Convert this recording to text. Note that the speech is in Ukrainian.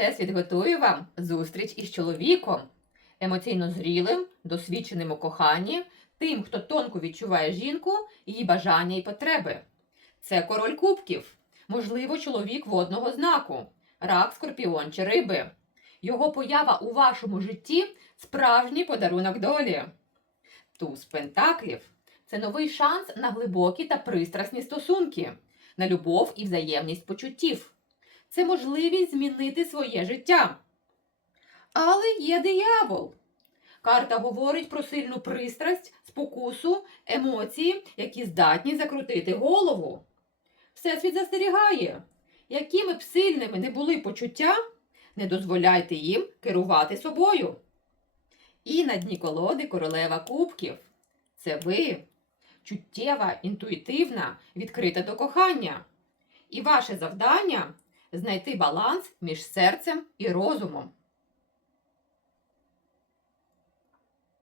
Всесвіт готує вам зустріч із чоловіком, емоційно зрілим, досвідченим у коханні, тим, хто тонко відчуває жінку, її бажання і потреби. Це король кубків, можливо, чоловік водного знаку, рак, скорпіон чи риби. Його поява у вашому житті справжній подарунок долі. Туз пентаклів це новий шанс на глибокі та пристрасні стосунки, на любов і взаємність почуттів. Це можливість змінити своє життя. Але є диявол. Карта говорить про сильну пристрасть, спокусу, емоції, які здатні закрутити голову. Всесвіт застерігає, якими б сильними не були почуття, не дозволяйте їм керувати собою. І на дні колоди королева кубків. Це ви, чуттєва, інтуїтивна, відкрита до кохання. І ваше завдання знайти баланс між серцем і розумом.